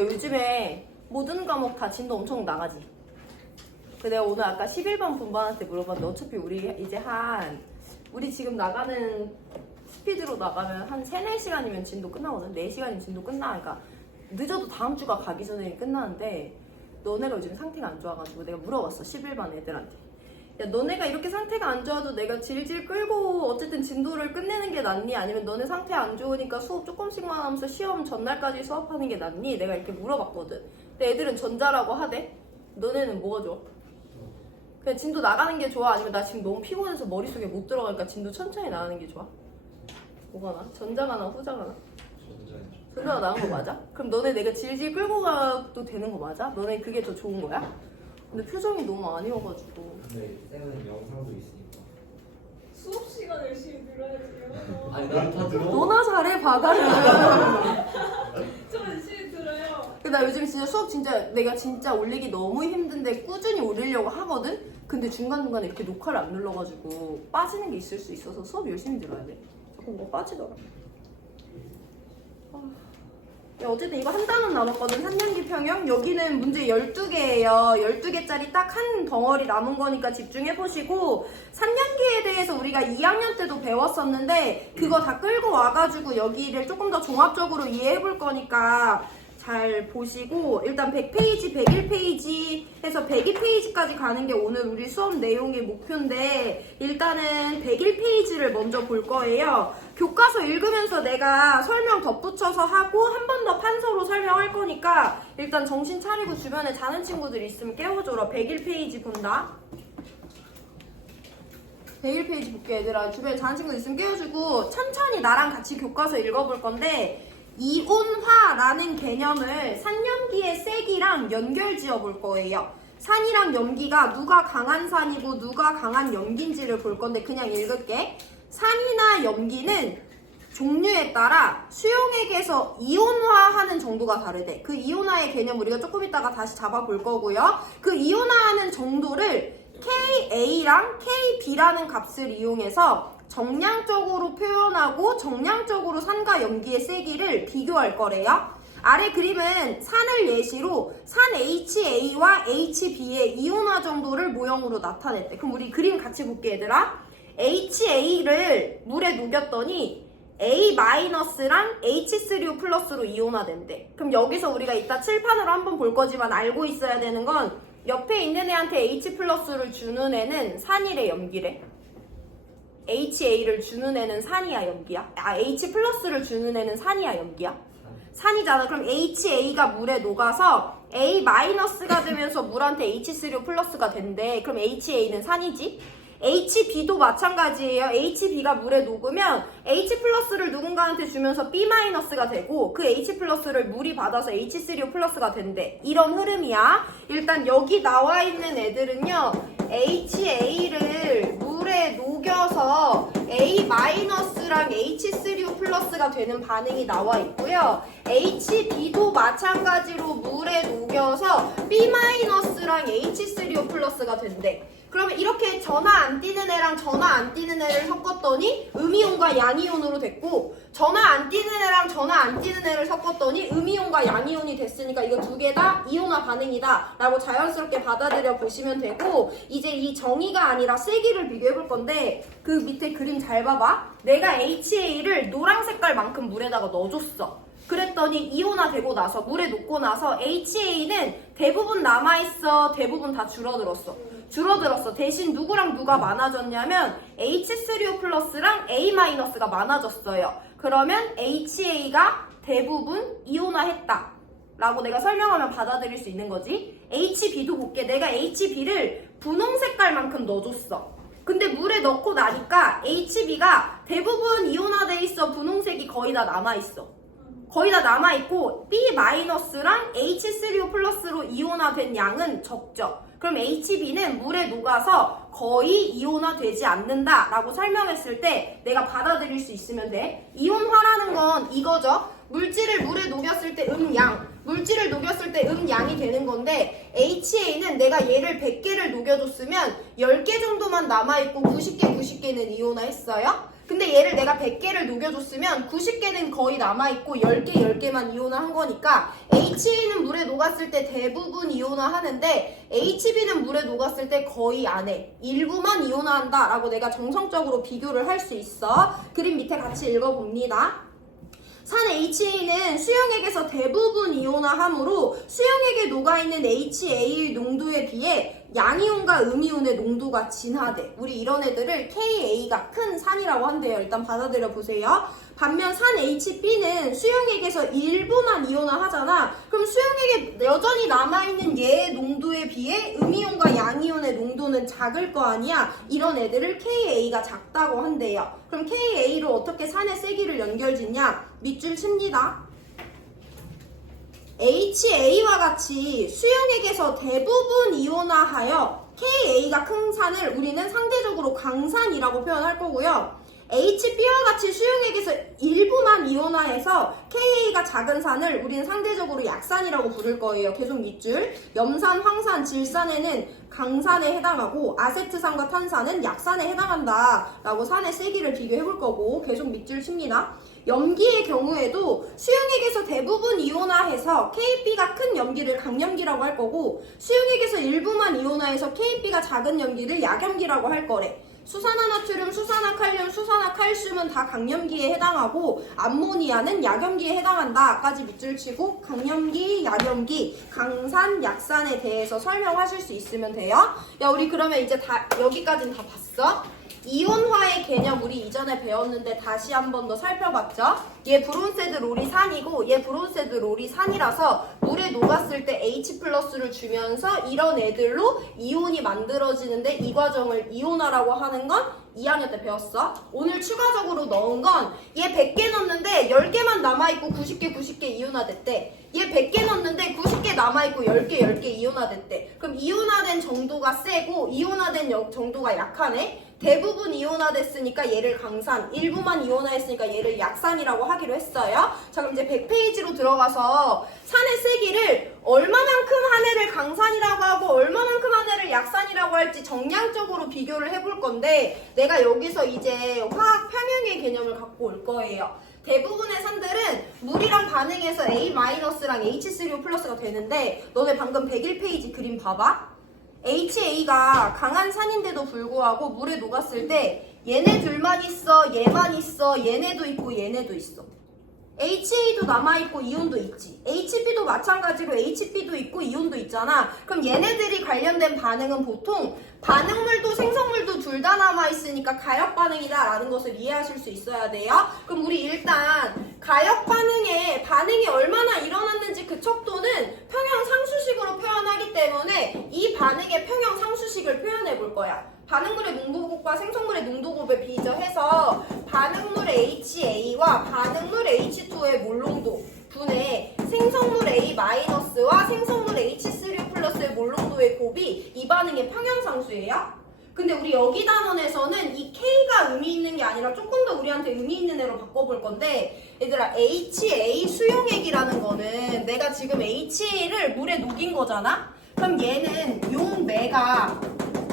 요즘에 모든 과목 다 진도 엄청 나가지. 내가 오늘 아까 11번 분반한테 물어봤는데 어차피 우리 지금 나가는 스피드로 나가면 한 3, 4시간이면 진도 끝나거든. 4시간이면 진도 끝나. 그러니까 늦어도 다음 주가 가기 전에 끝나는데 너네가 요즘 상태가 안 좋아가지고 내가 물어봤어. 11반 애들한테. 야, 너네가 이렇게 상태가 안 좋아도 내가 질질 끌고 어쨌든 진도를 끝내는 게 낫니? 아니면 너네 상태 안 좋으니까 수업 조금씩만 하면서 시험 전날까지 수업하는 게 낫니? 내가 이렇게 물어봤거든. 근데 애들은 전자라고 하대. 너네는 뭐가 좋아? 그냥 진도 나가는 게 좋아? 아니면 나 지금 너무 피곤해서 머릿속에 못 들어가니까 진도 천천히 나가는 게 좋아? 뭐가 나? 전자가 나? 후자가 나? 전자가 나은 거 맞아? 그럼 너네 내가 질질 끌고 가도 되는 거 맞아? 너네 그게 더 좋은 거야? 근데 표정이 너무 아니어가지고. 근데 쌤은 영상도 있으니까. 수업 시간 열심히 들어야지요. 아니 난 다 들어. 너나 잘해 바다는. 저 열심히 들어요. 나 요즘 진짜 수업 내가 진짜 올리기 너무 힘든데 꾸준히 올리려고 하거든? 근데 중간중간에 이렇게 녹화를 안 눌러가지고 빠지는 게 있을 수 있어서 수업 열심히 들어야 돼. 자꾸 뭐가 빠지더라. 야, 어쨌든 이거 한 단원 남았거든. 3년기 평형. 여기는 문제 12개예요. 12개짜리 딱 한 덩어리 남은 거니까 집중해보시고 3년기에 대해서 우리가 2학년 때도 배웠었는데 그거 다 끌고 와가지고 여기를 조금 더 종합적으로 이해해볼 거니까 잘 보시고 일단 100페이지, 101페이지 해서 102페이지까지 가는 게 오늘 우리 수업 내용의 목표인데 일단은 101페이지를 먼저 볼 거예요. 교과서 읽으면서 내가 설명 덧붙여서 하고 한 번 더 판서로 설명할 거니까 일단 정신 차리고 주변에 자는 친구들 있으면 깨워줘라. 101페이지 본다. 101페이지 볼게 얘들아. 주변에 자는 친구들 있으면 깨워주고 천천히 나랑 같이 교과서 읽어볼 건데 이온화라는 개념을 산염기의 세기랑 연결 지어 볼 거예요. 산이랑 염기가 누가 강한 산이고 누가 강한 염기인지를 볼 건데 그냥 읽을게. 산이나 염기는 종류에 따라 수용액에서 이온화하는 정도가 다르대. 그 이온화의 개념 우리가 조금 있다가 다시 잡아볼 거고요. 그 이온화하는 정도를 KA랑 KB라는 값을 이용해서 정량적으로 표현하고 정량적으로 산과 염기의 세기를 비교할 거래요. 아래 그림은 산을 예시로 산 HA와 HB의 이온화 정도를 모형으로 나타냈대. 그럼 우리 그림 같이 볼게 얘들아. HA를 물에 녹였더니 A-랑 H3O 플러스로 이온화된대. 그럼 여기서 우리가 이따 칠판으로 한번 볼 거지만 알고 있어야 되는 건 옆에 있는 애한테 H 플러스를 주는 애는 산이래 염기래. HA를 주는 애는 산이야 염기야? H 플러스를 주는 애는 산이야 염기야? 산이잖아. 그럼 HA가 물에 녹아서 A-가 되면서 물한테 H3O 플러스가 된대. 그럼 HA는 산이지? HB도 마찬가지예요. HB가 물에 녹으면 H 플러스를 누군가한테 주면서 B-가 되고 그 H 플러스를 물이 받아서 H3O 플러스가 된대. 이런 흐름이야. 일단 여기 나와 있는 애들은요. HA를 물에 녹여서 A-랑 H3O 플러스가 되는 반응이 나와 있고요. HB도 마찬가지로 물에 녹여서 B-랑 H3O 플러스가 된대. 그러면 이렇게 전화 안 띄는 애랑 전화 안 띄는 애를 섞었더니 음이온과 양이온으로 됐고 전화 안 띄는 애랑 전화 안 띄는 애를 섞었더니 음이온과 양이온이 됐으니까 이거 두 개 다 이온화 반응이다 라고 자연스럽게 받아들여 보시면 되고 이제 이 정의가 아니라 세기를 비교해 볼 건데 그 밑에 그림 잘 봐봐. 내가 HA를 노란 색깔만큼 물에다가 넣어줬어. 그랬더니 이온화 되고 나서 물에 녹고 나서 HA는 대부분 남아있어. 대부분 다 줄어들었어. 대신 누구랑 누가 많아졌냐면 H3O 플러스랑 A-가 많아졌어요. 그러면 HA가 대부분 이온화했다 라고 내가 설명하면 받아들일 수 있는 거지. HB도 볼게. 내가 HB를 분홍 색깔만큼 넣어줬어. 근데 물에 넣고 나니까 HB가 대부분 이온화돼 있어. 분홍색이 거의 다 남아있어. 거의 다 남아있고 B-랑 H3O 플러스로 이온화된 양은 적죠. 그럼 HB는 물에 녹아서 거의 이온화되지 않는다 라고 설명했을 때 내가 받아들일 수 있으면 돼. 이온화라는 건 이거죠. 물질을 물에 녹였을 때 음양, 물질을 녹였을 때 음양이 되는 건데 HA는 내가 얘를 100개를 녹여줬으면 10개 정도만 남아있고 90개는 이온화했어요. 근데 얘를 내가 100개를 녹여줬으면 90개는 거의 남아있고 10개만 이온화한 거니까 HA는 물에 녹았을 때 대부분 이온화하는데 HB는 물에 녹았을 때 거의 안 해. 일부만 이온화한다 라고 내가 정성적으로 비교를 할 수 있어. 그림 밑에 같이 읽어봅니다. 산 HA는 수용액에서 대부분 이온화하므로 수용액에 녹아있는 HA의 농도에 비해 양이온과 음이온의 농도가 진하대. 우리 이런 애들을 KA가 큰 산이라고 한대요. 일단 받아들여 보세요. 반면 산 HB는 수용액에서 일부만 이온화하잖아. 그럼 수용액에 여전히 남아있는 얘의 농도에 비해 음이온과 양이온의 농도는 작을 거 아니야. 이런 애들을 KA가 작다고 한대요. 그럼 KA로 어떻게 산의 세기를 연결짓냐? 밑줄 칩니다. HA와 같이 수용액에서 대부분 이온화하여 KA가 큰 산을 우리는 상대적으로 강산이라고 표현할 거고요. HB와 같이 수용액에서 일부만 이온화해서 KA가 작은 산을 우리는 상대적으로 약산이라고 부를 거예요. 계속 밑줄. 염산, 황산, 질산에는 강산에 해당하고 아세트산과 탄산은 약산에 해당한다 라고 산의 세기를 비교해 볼 거고 계속 밑줄 칩니다. 염기의 경우에도 수용액에서 대부분 이온화해서 KB가 큰 염기를 강염기라고 할 거고 수용액에서 일부만 이온화해서 KB가 작은 염기를 약염기라고 할 거래. 수산화나트륨, 수산화칼륨, 수산화칼슘은 다 강염기에 해당하고 암모니아는 약염기에 해당한다 까지 밑줄 치고 강염기, 약염기, 강산, 약산에 대해서 설명하실 수 있으면 돼요. 야 우리 그러면 이제 다 여기까지는 다 봤어? 이온화의 개념 우리 이전에 배웠는데 다시 한 번 더 살펴봤죠? 얘 브론세드 로리산이고 얘 브론세드 로리산이라서 물에 녹았을 때 H+를 주면서 이런 애들로 이온이 만들어지는데 이 과정을 이온화라고 하는 건 2학년 때 배웠어. 오늘 추가적으로 넣은 건 얘 100개 넣었는데 10개만 남아있고 90개 이온화됐대. 얘 100개 넣었는데 90개 남아있고 10개 이온화됐대. 그럼 이온화된 정도가 세고 이온화된 정도가 약하네. 대부분 이온화됐으니까 얘를 강산, 일부만 이온화했으니까 얘를 약산이라고 하기로 했어요. 자 그럼 이제 100페이지로 들어가서 산의 세기를 얼마만큼 한 해를 강산이라고 하고 얼마만큼 한 해를 약산이라고 할지 정량적으로 비교를 해볼 건데 내가 여기서 이제 화학 평형의 개념을 갖고 올 거예요. 대부분의 산들은 물이랑 반응해서 A-랑 H3O+가 되는데 너네 방금 101페이지 그림 봐봐. HA가 강한 산인데도 불구하고 물에 녹았을 때 얘네 둘만 있어, 얘만 있어, 얘네도 있고 얘네도 있어. HA도 남아있고 이온도 있지. HB도 마찬가지로 HB도 있고 이온도 있잖아. 그럼 얘네들이 관련된 반응은 보통 반응물도 생성물도 둘 다 남아있으니까 가역 반응이다 라는 것을 이해하실 수 있어야 돼요. 그럼 우리 일단 가역 반응이 얼마나 일어났는지 그 척도는 평형 상수식으로 표현하기 때문에 이 반응의 평형 상수식을 표현해 볼 거야. 반응물의 농도곱과 생성물의 농도곱에 비교해서 반응물 HA와 반응물 H2의 몰농도 분의 생성물 A-와 생성물 H3O+의 몰농도의 곱이 이 반응의 평형상수예요. 근데 우리 여기 단원에서는 이 K가 의미 있는 게 아니라 조금 더 우리한테 의미 있는 애로 바꿔볼 건데 얘들아 HA 수용액이라는 거는 내가 지금 HA를 물에 녹인 거잖아? 그럼 얘는 용매가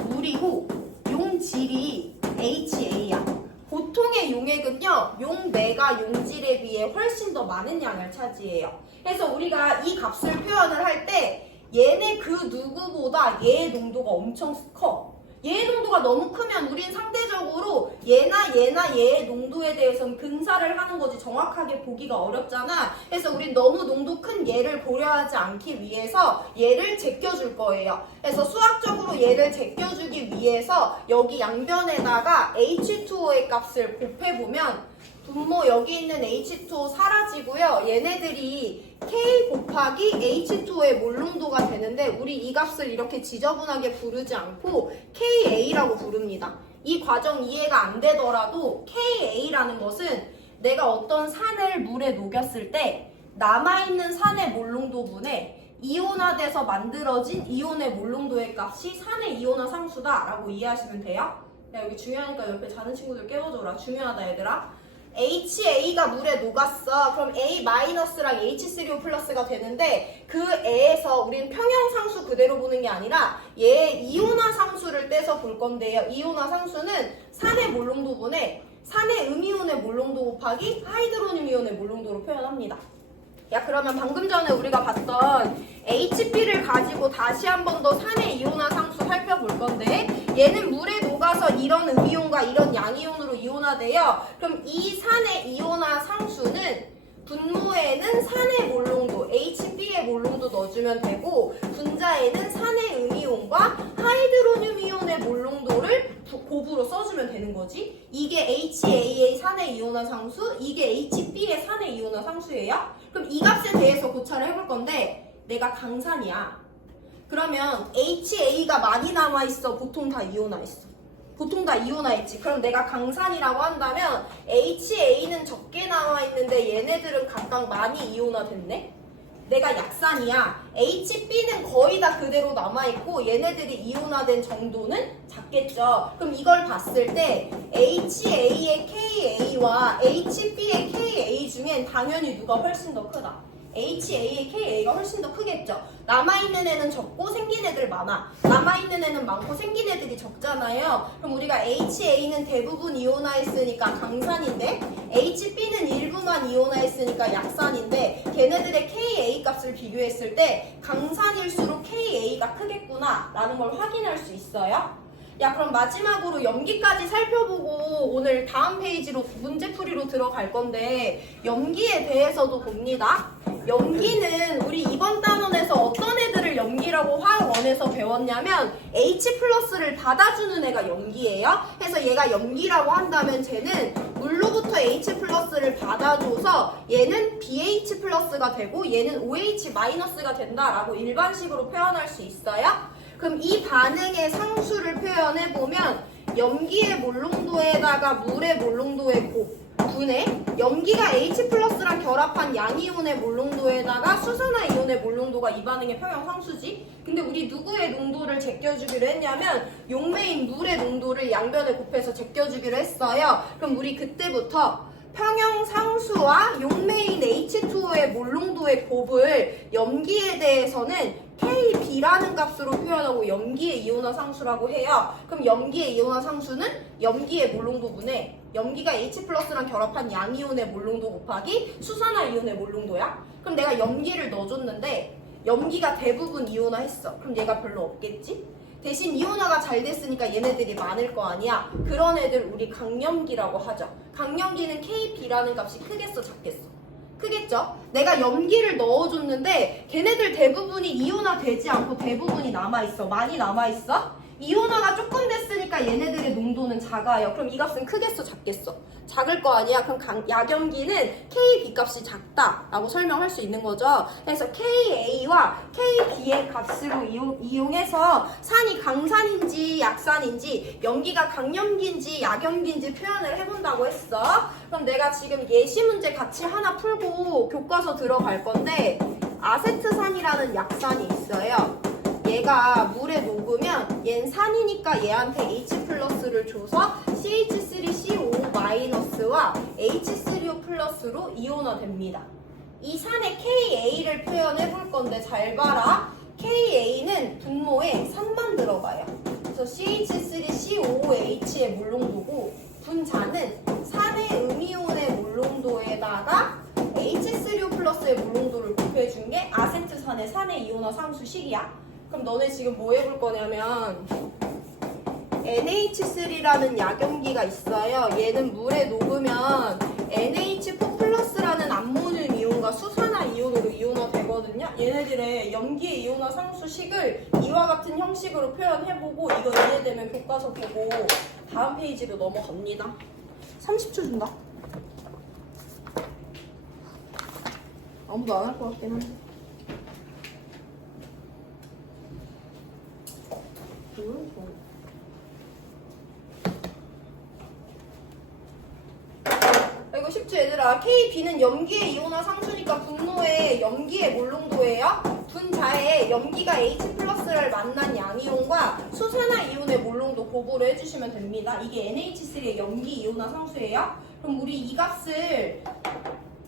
물이고 용질이 HA야. 보통의 용액은요, 용매가 용질에 비해 훨씬 더 많은 양을 차지해요. 그래서 우리가 이 값을 표현을 할 때 얘네 그 누구보다 얘의 농도가 엄청 커. 얘의 농도가 너무 크면 우린 상대적으로 얘나 얘의 농도에 대해서는 근사를 하는 거지 정확하게 보기가 어렵잖아. 그래서 우린 너무 농도 큰 얘를 고려하지 않기 위해서 얘를 제껴줄 거예요. 그래서 수학적으로 얘를 제껴주기 위해서 여기 양변에다가 H2O의 값을 곱해보면 분모 여기 있는 H2O 사라지고요. 얘네들이 K 곱하기 H2O의 몰농도가 되는데 우리 이 값을 이렇게 지저분하게 부르지 않고 KA라고 부릅니다. 이 과정 이해가 안 되더라도 KA라는 것은 내가 어떤 산을 물에 녹였을 때 남아있는 산의 몰농도분에 이온화돼서 만들어진 이온의 몰농도의 값이 산의 이온화 상수다라고 이해하시면 돼요. 야, 여기 중요하니까 옆에 자는 친구들 깨워줘라. 중요하다 얘들아. HA가 물에 녹았어. 그럼 A-랑 H3O+가 되는데 그 애에서 우리는 평형상수 그대로 보는 게 아니라 얘의 이온화 상수를 떼서 볼 건데요. 이온화 상수는 산의 몰농도분에 산의 음이온의 몰농도 곱하기 하이드로늄 이온의 몰농도로 표현합니다. 야, 그러면 방금 전에 우리가 봤던 HB를 가지고 다시 한 번 더 산의 이온화 상수 살펴볼 건데, 얘는 물에 녹아서 이런 음이온과 이런 양이온으로 이온화돼요. 그럼 이 산의 이온화 상수는 분모에는 산의 몰농도, HB의 몰농도 넣어주면 되고, 분자에는 산의 음이온과 하이드로늄 이온의 몰농도를 곱으로 써주면 되는 거지. 이게 HA의 산의 이온화 상수, 이게 HB의 산의 이온화 상수예요. 그럼 이 값에 대해서 고찰을 해볼 건데, 내가 강산이야. 그러면 HA가 많이 남아있어? 보통 다 이온화했어? 보통 다 이온화했지. 그럼 내가 강산이라고 한다면 HA는 적게 남아있는데 얘네들은 각각 많이 이온화됐네? 내가 약산이야. HB는 거의 다 그대로 남아있고 얘네들이 이온화된 정도는 작겠죠. 그럼 이걸 봤을 때 HA의 KA와 HB의 KA 중엔 당연히 누가 훨씬 더 크다? HA의 KA가 훨씬 더 크겠죠. 남아있는 애는 적고 생긴 애들 많아. 남아있는 애는 많고 생긴 애들이 적잖아요. 그럼 우리가 HA는 대부분 이온화했으니까 강산인데, HB는 일부만 이온화했으니까 약산인데, 걔네들의 KA 값을 비교했을 때 강산일수록 KA가 크겠구나 라는 걸 확인할 수 있어요. 야, 그럼 마지막으로 염기까지 살펴보고 오늘 다음 페이지로 문제풀이로 들어갈 건데, 염기에 대해서도 봅니다. 염기는 우리 이번 단원에서 어떤 애들을 염기라고 화학원에서 배웠냐면 H+를 받아주는 애가 염기예요. 그래서 얘가 염기라고 한다면 쟤는 물로부터 H+를 받아줘서 얘는 BH+가 되고 얘는 OH-가 된다라고 일반식으로 표현할 수 있어요. 그럼 이 반응의 상수를 표현해보면 염기의 몰농도에다가 물의 몰농도의 분해, 염기가 H+랑 결합한 양이온의 몰농도에다가 수산화이온의 몰농도가 이 반응의 평형 상수지. 근데 우리 누구의 농도를 제껴주기로 했냐면 용매인 물의 농도를 양변에 곱해서 제껴주기로 했어요. 그럼 우리 그때부터 평형 상수와 용매인 H2O의 몰농도의 곱을 염기에 대해서는 KB라는 값으로 표현하고 염기의 이온화 상수라고 해요. 그럼 염기의 이온화 상수는 염기의 몰농도분의 염기가 H+랑 결합한 양이온의 몰농도 곱하기 수산화이온의 몰농도야. 그럼 내가 염기를 넣어줬는데 염기가 대부분 이온화했어. 그럼 얘가 별로 없겠지? 대신 이온화가 잘 됐으니까 얘네들이 많을 거 아니야. 그런 애들 우리 강염기라고 하죠. 강염기는 KB라는 값이 크겠어, 작겠어? 크겠죠? 내가 염기를 넣어줬는데 걔네들 대부분이 이온화 되지 않고 대부분이 남아있어. 많이 남아있어? 이온화가 조금 됐으니까 얘네들의 농도는 작아요. 그럼 이 값은 크겠어, 작겠어? 작을 거 아니야. 그럼 약염기는 KB 값이 작다라고 설명할 수 있는 거죠. 그래서 KA와 KB의 값으로 이용해서 산이 강산인지 약산인지 염기가 강염기인지 약염기인지 표현을 해본다고 했어. 그럼 내가 지금 예시 문제 같이 하나 풀고 교과서 들어갈 건데, 아세트산이라는 약산이 있어요. 얘가 물에 녹으면 얘는 산이니까 얘한테 H+를 줘서 CH3CO-와 H3O+로 이온화됩니다. 이 산의 KA를 표현해 볼 건데 잘 봐라. KA는 분모에 산만 들어가요. 그래서 CH3COOH의 몰농도고, 분자는 산의 음이온의 몰농도에다가 H3O+의 몰농도를 곱해준 게 아세트산의 산의 이온화 상수식이야. 그럼 너네 지금 뭐 해볼 거냐면 NH3라는 약염기가 있어요. 얘는 물에 녹으면 NH4+라는 암모늄 이온과 수산화 이온으로 이온화 되거든요. 얘네들의 염기의 이온화 상수식을 이와 같은 형식으로 표현해보고, 이거 이해되면 교과서 보고 다음 페이지로 넘어갑니다. 30초 준다. 아무도 안 할 것 같긴 한데. 이거 쉽죠 얘들아. KB는 염기의 이온화 상수니까 분모에 염기의 몰농도예요. 분자에 염기가 H+를 만난 양이온과 수산화이온의 몰농도 곱으로 해주시면 됩니다. 이게 NH3의 염기 이온화 상수예요. 그럼 우리 이 값을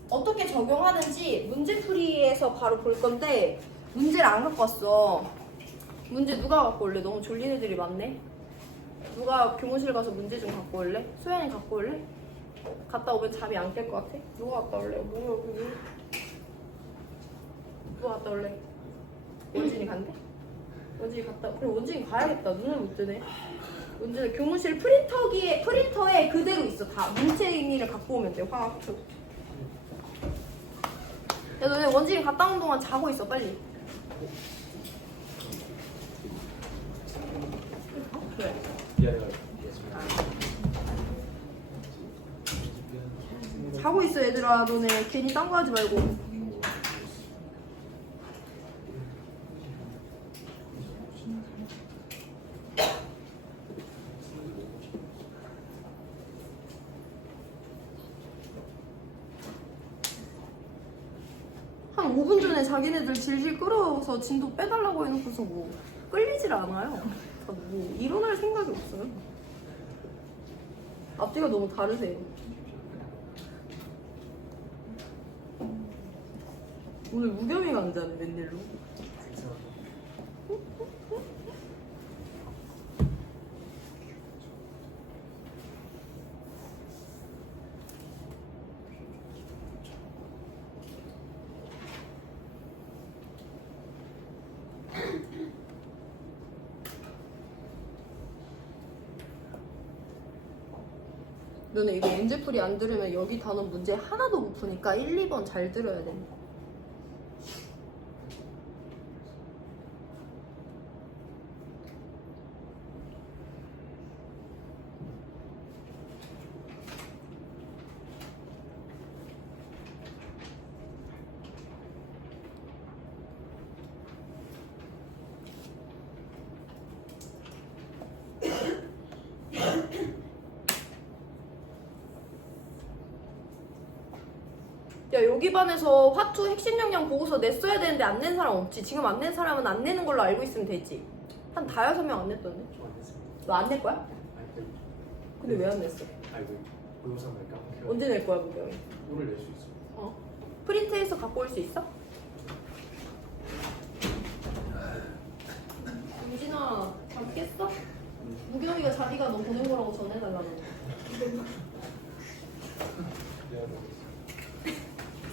어떻게 적용하는지 문제풀이에서 바로 볼 건데, 문제를 안 갖고 왔어. 문제 누가 갖고 올래? 너무 졸린 애들이 많네. 누가 교무실 가서 문제 좀 갖고 올래? 소연이 갖고 올래? 갔다 오면 잠이 안 깰 것 같아? 누가 갔다 올래? 뭐야 그게? 누가 갔다 올래? 원진이 간대? 원진이 갔다 그래 원진이 가야겠다. 눈을 못 뜨네. 원진이 교무실 프린터에 그대로 있어. 다 문체인이를 갖고 오면 돼. 화학표. 야 너네 원진이 갔다 온 동안 자고 있어 빨리. 그래. 자고 있어 얘들아. 너네 괜히 딴 거 하지 말고. 한 5분 전에 자기네들 질질 끌어서 진도 빼달라고 해놓고서 뭐 끌리질 않아요. 뭐 일어날 생각이 없어요. 앞뒤가 너무 다르세요. 오늘 무겸이 강자네 웬일로. 너네 이거 문제풀이 안 들으면 여기 단원 문제 하나도 못 푸니까 1, 2번 잘 들어야 돼. 야 여기 반에서 화투 핵심 역량 보고서 냈어야 되는데 안 낸 사람 없지? 지금 안 낸 사람은 안 내는 걸로 알고 있으면 되지. 한 다여섯 명 안 냈던데? 너 안 낼 거야? 근데 왜 안 냈어? 동영상 낼까? 언제 낼 거야 무경이? 오늘 낼 수 있어. 어? 프린트해서 갖고 올 수 있어? 윤진아 잠 깼어? 무경이가 자기가 너 보낸 거라고 전해달라고.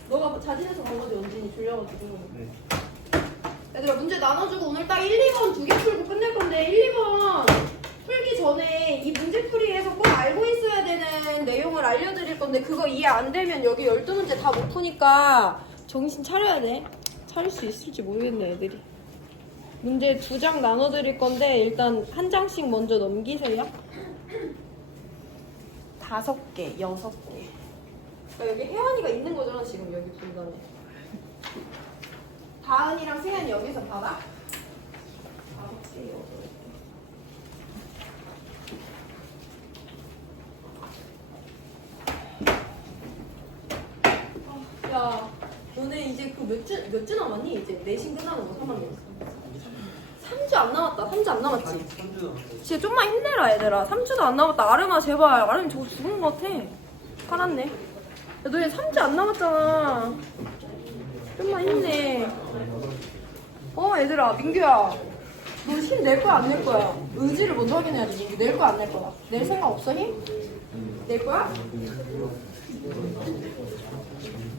너가 자진해서 간 거지 원진이 졸려가지고. 네. 얘들아 문제 나눠주고 오늘 딱 1, 2번 2개 풀고 끝낼 건데 1, 2번 풀기 전에 이 문제풀이에서 꼭 알고 있어야 되는 내용을 알려드릴 건데 그거 이해 안 되면 여기 12문제 다 못 푸니까 정신 차려야 돼. 차릴 수 있을지 모르겠네 애들이. 문제 2장 나눠드릴 건데 일단 한 장씩 먼저 넘기세요. 5개, 6개. 여기 혜원이가 있는 거잖아 지금 여기 중간에. 다은이랑 세연이 여기서 받아? 5개, 8개. 야, 너네 이제 그 몇 주 남았니? 이제 내신 끝나는 거 3학년. 3주 안 남았다. 3주 안 남았지? 3주 남았어. 진짜 좀만 힘내라 얘들아. 3주도 안 남았다. 아름아 제발. 아름 저거 죽은 거 같아. 화났네. 야, 너네 3주 안 남았잖아. 좀만 힘내. 얘들아, 민규야. 너 힘 낼 거야, 안 낼 거야? 의지를 먼저 확인해야지, 민규. 낼 거야, 안 낼 거야? 낼 생각 없어, 힘? 낼 거야?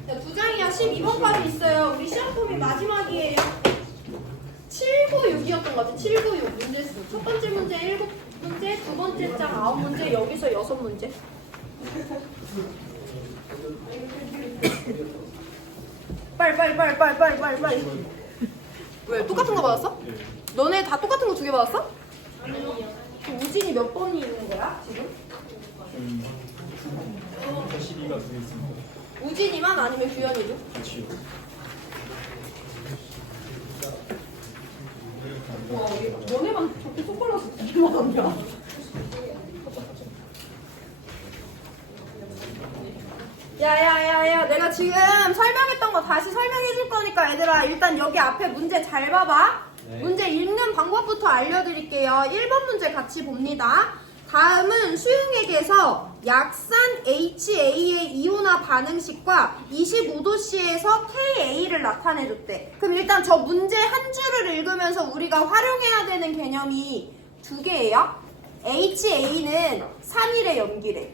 야, 2장이야. 12번까지 있어요. 우리 시험품이 마지막이에요. 796이었던 것 같아. 796 문제수. 첫 번째 문제 7문제, 두 번째 장 9문제, 여기서 6문제. 빨리. 왜? 똑같은 거 받았어? 너네 다 똑같은 거 2개 받았어? 아니요. 우진이 몇 번이 있는 거야, 지금? 12가 2개 있습니다. 우진이만 아니면 규현이도? 그렇지요. 와, 너네만 저렇게 손가락이 얼마나 많냐? 야야야야, 내가 지금 설명했던 거 다시 설명해 줄 거니까 얘들아 일단 여기 앞에 문제 잘 봐봐. 네. 문제 읽는 방법부터 알려드릴게요. 1번 문제 같이 봅니다. 다음은 수용액에서 약산 HA의 이온화 반응식과 25도씨에서 KA를 나타내줬대. 그럼 일단 저 문제 한 줄을 읽으면서 우리가 활용해야 되는 개념이 2개예요. HA는 3일의 염기래.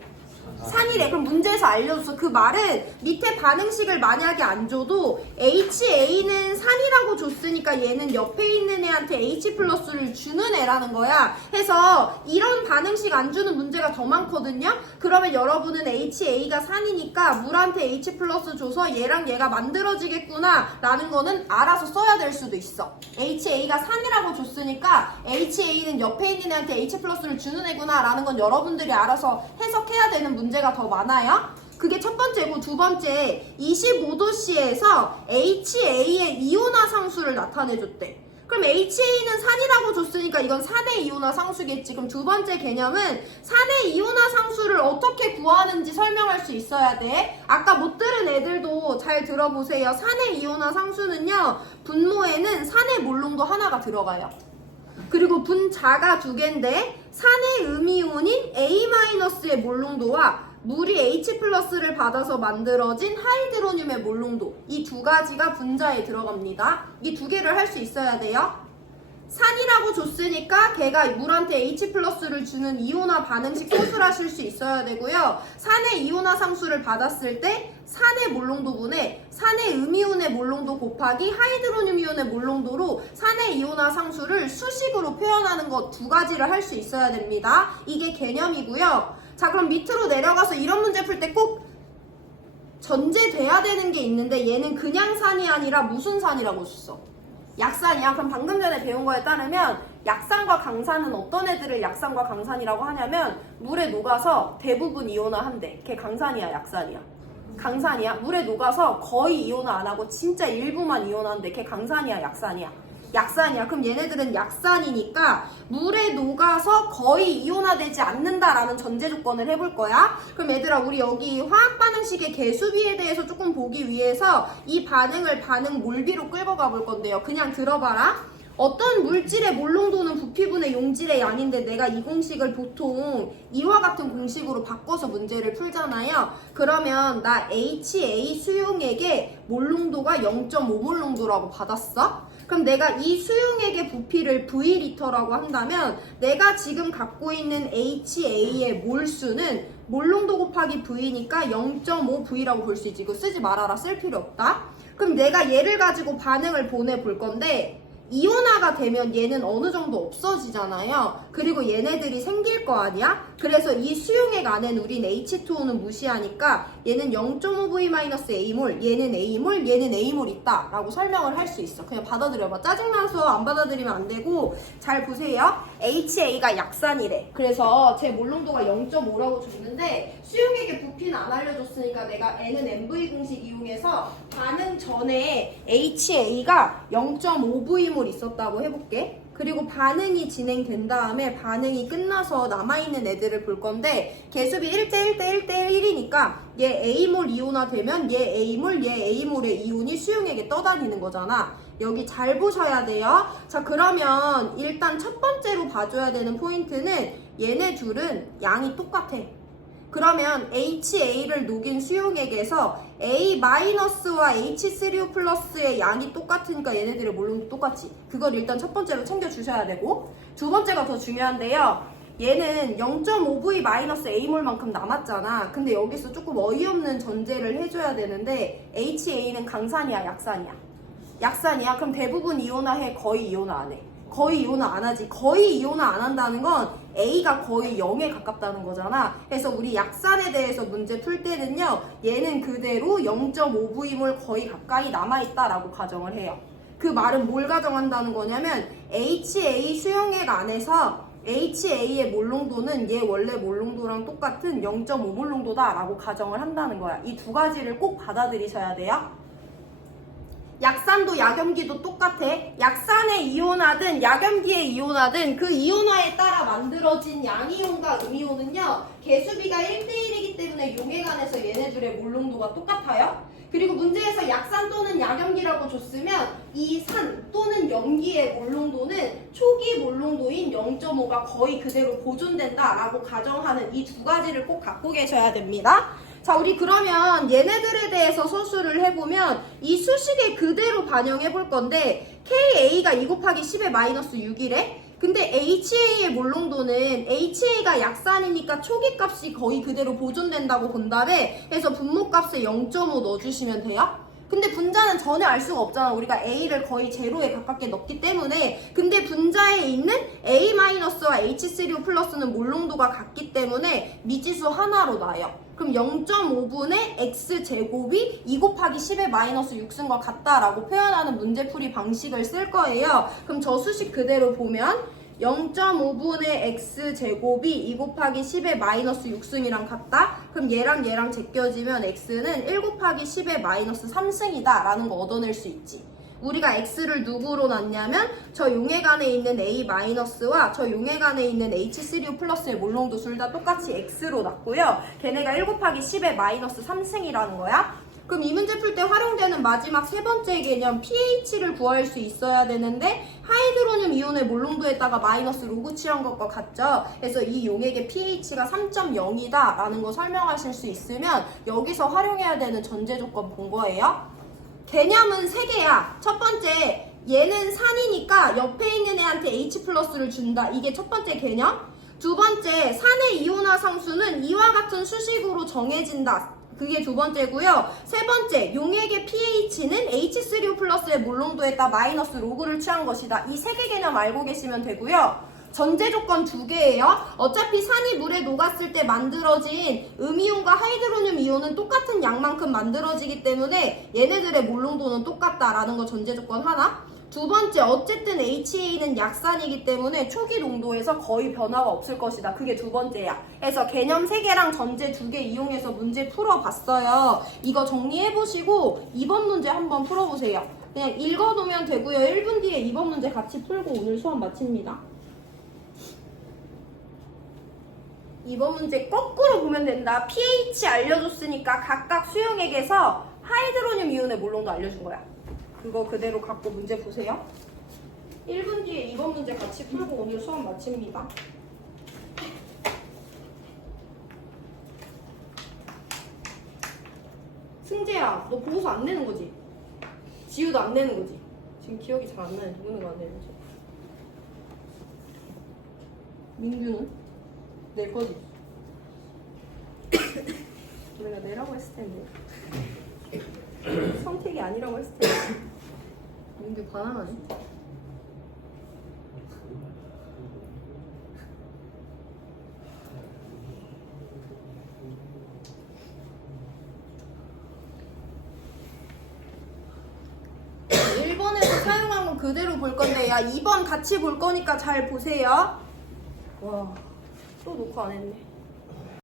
산이래. 그럼 문제에서 알려줬어. 그 말은 밑에 반응식을 만약에 안 줘도 HA는 산이라고 줬으니까 얘는 옆에 있는 애한테 H 플러스를 주는 애라는 거야. 해서 이런 반응식 안 주는 문제가 더 많거든요. 그러면 여러분은 HA가 산이니까 물한테 H 플러스 줘서 얘랑 얘가 만들어지겠구나 라는 거는 알아서 써야 될 수도 있어. HA가 산이라고 줬으니까 HA는 옆에 있는 애한테 H 플러스를 주는 애구나 라는 건 여러분들이 알아서 해석해야 되는 문제가 더 많아요. 그게 첫 번째고, 두 번째 25도씨에서 HA의 이온화 상수를 나타내줬대. 그럼 HA는 산이라고 줬으니까 이건 산의 이온화 상수겠지. 그럼 두 번째 개념은 산의 이온화 상수를 어떻게 구하는지 설명할 수 있어야 돼. 아까 못 들은 애들도 잘 들어보세요. 산의 이온화 상수는요, 분모에는 산의 몰롱도 하나가 들어가요. 그리고 분자가 두 개인데 산의 음이온인 A-의 몰롱도와 물이 H 플러스를 받아서 만들어진 하이드로늄의 몰롱도, 이 두 가지가 분자에 들어갑니다. 이 두 개를 할 수 있어야 돼요. 산이라고 줬으니까 걔가 물한테 H 플러스를 주는 이온화 반응식 소수라실 수 있어야 되고요. 산의 이온화 상수를 받았을 때 산의 몰롱도분에 산의 음이온의 몰롱도 곱하기 하이드로늄 이온의 몰롱도로 산의 이온화 상수를 수식으로 표현하는 것 두 가지를 할 수 있어야 됩니다. 이게 개념이고요. 자, 그럼 밑으로 내려가서 이런 문제 풀 때 꼭 전제돼야 되는 게 있는데, 얘는 그냥 산이 아니라 무슨 산이라고 줬어? 약산이야. 그럼 방금 전에 배운 거에 따르면 약산과 강산은 어떤 애들을 약산과 강산이라고 하냐면 물에 녹아서 대부분 이온화한대. 걔 강산이야, 약산이야? 강산이야. 물에 녹아서 거의 이온화 안 하고 진짜 일부만 이온화한대. 걔 강산이야, 약산이야? 약산이야. 그럼 얘네들은 약산이니까 물에 녹아서 거의 이온화되지 않는다라는 전제 조건을 해볼 거야. 그럼 얘들아, 우리 여기 화학 반응식의 개수비에 대해서 조금 보기 위해서 이 반응을 반응 몰비로 끌고 가볼 건데요. 그냥 들어봐라. 어떤 물질의 몰롱도는 부피분의 용질의 양인데 내가 이 공식을 보통 이와 같은 공식으로 바꿔서 문제를 풀잖아요. 그러면 나 HA 수용액의 몰롱도가 0.5몰롱도라고 받았어? 그럼 내가 이 수용액의 부피를 V리터라고 한다면 내가 지금 갖고 있는 HA의 몰수는 몰롱도 곱하기 V니까 0.5V라고 볼 수 있지. 이거 쓰지 말아라. 쓸 필요 없다. 그럼 내가 얘를 가지고 반응을 보내볼 건데, 이온화가 되면 얘는 어느 정도 없어지잖아요. 그리고 얘네들이 생길 거 아니야? 그래서 이 수용액 안엔 우린 H2O는 무시하니까 얘는 0.5V-A몰, 얘는 A몰, 얘는 A몰 있다 라고 설명을 할 수 있어. 그냥 받아들여봐. 짜증나서 안 받아들이면 안 되고, 잘 보세요. HA가 약산이래. 그래서 제 몰롱도가 0.5라고 줬는데 수용액의 부피는 안 알려줬으니까 내가 N은 MV 공식 이용해서 반응 전에 HA가 0.5V몰 있었다고 해볼게. 그리고 반응이 진행된 다음에 반응이 끝나서 남아있는 애들을 볼 건데, 개수비 1대1대1대1이니까 얘 A몰 이온화 되면 얘 A몰, 얘 A몰의 이온이 수용액에 떠다니는 거잖아. 여기 잘 보셔야 돼요. 자, 그러면 일단 첫 번째로 봐줘야 되는 포인트는 얘네 둘은 양이 똑같아. 그러면 HA를 녹인 수용액에서 A-와 H3O 플러스의 양이 똑같으니까 얘네들의 몰롱도 똑같지. 그걸 일단 첫 번째로 챙겨주셔야 되고, 두 번째가 더 중요한데요. 얘는 0.5V-A몰만큼 남았잖아. 근데 여기서 조금 어이없는 전제를 해줘야 되는데, HA는 강산이야, 약산이야? 약산이야. 그럼 대부분 이온화해, 거의 이온화 안 해? 거의 이온화 안 하지. 거의 이온화 안 한다는 건 A가 거의 0에 가깝다는 거잖아. 그래서 우리 약산에 대해서 문제 풀 때는요, 얘는 그대로 0.5V몰 거의 가까이 남아있다라고 가정을 해요. 그 말은 뭘 가정한다는 거냐면 HA 수용액 안에서 HA의 몰롱도는 얘 원래 몰롱도랑 똑같은 0.5몰롱도다 라고 가정을 한다는 거야. 이 두 가지를 꼭 받아들이셔야 돼요. 약산도 약염기도 똑같아. 약산에 이온하든 약염기에 이온하든 그 이온화에 따라 만들어진 양이온과 음이온은요, 개수비가 1대1이기 때문에 용액 안에서 얘네들의 몰롱도가 똑같아요. 그리고 문제에서 약산 또는 약염기라고 줬으면 이 산 또는 염기의 몰롱도는 초기 몰롱도인 0.5가 거의 그대로 보존된다라고 가정하는 이 두 가지를 꼭 갖고 계셔야 됩니다. 자, 우리 그러면 얘네들에 대해서 서술을 해보면 이 수식에 그대로 반영해 볼 건데, KA가 2 곱하기 10의 마이너스 6이래? 근데 HA의 몰롱도는 HA가 약산이니까 초기값이 거의 그대로 보존된다고 본 다음에 해서 분모값에 0.5 넣어주시면 돼요. 근데 분자는 전혀 알 수가 없잖아. 우리가 A를 거의 제로에 가깝게 넣기 때문에. 근데 분자에 있는 A-와 H3O 플러스는 몰롱도가 같기 때문에 미지수 하나로 나요. 그럼 0.5분의 x제곱이 2 곱하기 10의 마이너스 6승과 같다라고 표현하는 문제풀이 방식을 쓸 거예요. 그럼 저 수식 그대로 보면 0.5분의 x제곱이 2 곱하기 10의 마이너스 6승이랑 같다? 그럼 얘랑 얘랑 제껴지면 x는 1 곱하기 10의 마이너스 3승이다 라는 거 얻어낼 수 있지. 우리가 x를 누구로 놨냐면 저 용액 안에 있는 a-와 저 용액 안에 있는 H3O 플러스의 몰롱도 둘 다 똑같이 x로 놨고요. 걔네가 1 곱하기 10의 마이너스 3승이라는 거야. 그럼 이 문제 풀 때 활용되는 마지막 세 번째 개념 pH를 구할 수 있어야 되는데 하이드로늄 이온의 몰롱도에다가 마이너스 로그 취한 것과 같죠? 그래서 이 용액의 pH가 3.0이다 라는 거 설명하실 수 있으면 여기서 활용해야 되는 전제 조건 본 거예요. 개념은 3개야. 첫 번째, 얘는 산이니까 옆에 있는 애한테 H 플러스를 준다. 이게 첫 번째 개념. 두 번째, 산의 이온화 상수는 이와 같은 수식으로 정해진다. 그게 두 번째고요. 세 번째, 용액의 pH는 H3O 플러스의 몰롱도에다 마이너스 로그를 취한 것이다. 이 3개 개념 알고 계시면 되고요. 전제 조건 2개예요. 어차피 산이 물에 녹았을 때 만들어진 음이온과 하이드로늄 이온은 똑같은 양만큼 만들어지기 때문에 얘네들의 몰롱도는 똑같다라는 거 전제 조건 하나. 두 번째, 어쨌든 HA는 약산이기 때문에 초기 농도에서 거의 변화가 없을 것이다. 그게 두 번째야. 그래서 개념 3개랑 전제 2개 이용해서 문제 풀어봤어요. 이거 정리해보시고 2번 문제 한번 풀어보세요. 그냥 읽어두면 되고요. 1분 뒤에 2번 문제 같이 풀고 오늘 수업 마칩니다. 2번 문제 거꾸로 보면 된다. pH 알려줬으니까 각각 수용액에서 하이드로늄 이온의 몰롱도 알려준 거야. 그거 그대로 갖고 문제 보세요. 1분 뒤에 2번 문제 같이 풀고 오늘 수업 마칩니다. 승재야, 너 보고서 안 내는 거지? 지우도 안 내는 거지? 지금 기억이 잘 안 나네. 누구는 안 내는 거지? 민규는? 낼 거지? 우리가 내라고 했을 텐데. 선택이 아니라고 했을 텐데. 민규 바나나네. 사용한 건 그대로 볼 건데, 야 2번 같이 볼 거니까 잘 보세요. 와, 또 녹화 안 했네.